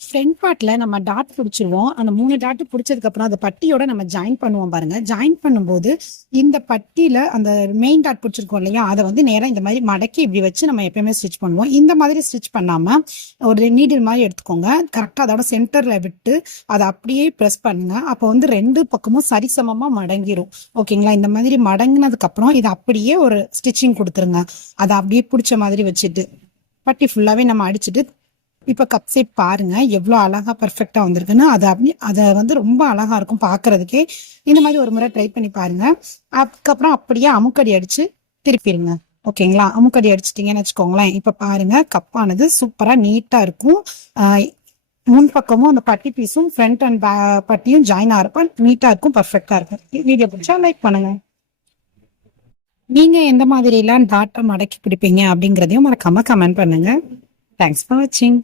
Front பார்ட்ல நம்ம dot பிடிச்சிருவோம். அந்த 3 டாட் பிடிச்சதுக்கு அப்புறம் அந்த பட்டியோட நம்ம ஜாயின் பண்ணுவோம் பாருங்க. ஜாயின் பண்ணும்போது இந்த பட்டியில அந்த மெயின் டாட் பிடிச்சிருக்கோம் இல்லையா, அதை வந்து நேரா இந்த மாதிரி மடக்கி இப்படி வச்சு நம்ம எப்பயுமே ஸ்டிச் பண்ணுவோம். இந்த மாதிரி ஸ்டிச் பண்ணாம ஒரு நீடில் மாதிரி எடுத்துக்கோங்க. கரெக்டா அதோட சென்டர்ல விட்டு அதை அப்படியே ப்ரெஸ் பண்ணுங்க. அப்போ வந்து 2 பக்கமும் சரிசமமா மடங்கிரும். ஓகேங்களா? இந்த மாதிரி மடங்கினதுக்கு அப்புறம் இதை அப்படியே ஒரு ஸ்டிச்சிங் கொடுத்துருங்க. அதை அப்படியே பிடிச்ச மாதிரி வச்சுட்டு பட்டி ஃபுல்லாவே நம்ம அடிச்சுட்டு இப்ப கப் ஷேப் பாருங்க எவ்வளவு அழகா பெர்ஃபெக்டா வந்திருக்குன்னு. அதை வந்து ரொம்ப அழகா இருக்கும் பாக்குறதுக்கே. இந்த மாதிரி ஒரு முறை ட்ரை பண்ணி பாருங்க. அதுக்கப்புறம் அப்படியே அமுக்கடி அடிச்சு திருப்பிடுங்க. ஓகேங்களா? அமுக்கடி அடிச்சிட்டீங்கன்னு வச்சுக்கோங்களேன். இப்ப பாருங்க கப்பானது சூப்பரா நீட்டா இருக்கும். முன் பக்கமும் அந்த பட்டி பீஸும் ஃப்ரண்ட் அண்ட் பட்டியும் ஜாயின் ஆகிறப்ப நீட்டா இருக்கும், பர்ஃபெக்டா இருக்கும். வீடியோ பிடிச்சா லைக் பண்ணுங்க. நீங்க எந்த மாதிரி எல்லாம் டாட்டா மடக்கி பிடிப்பீங்க அப்படிங்கறதையும் மறக்காம கமெண்ட் பண்ணுங்க. தேங்க்ஸ் ஃபார் வாட்சிங்.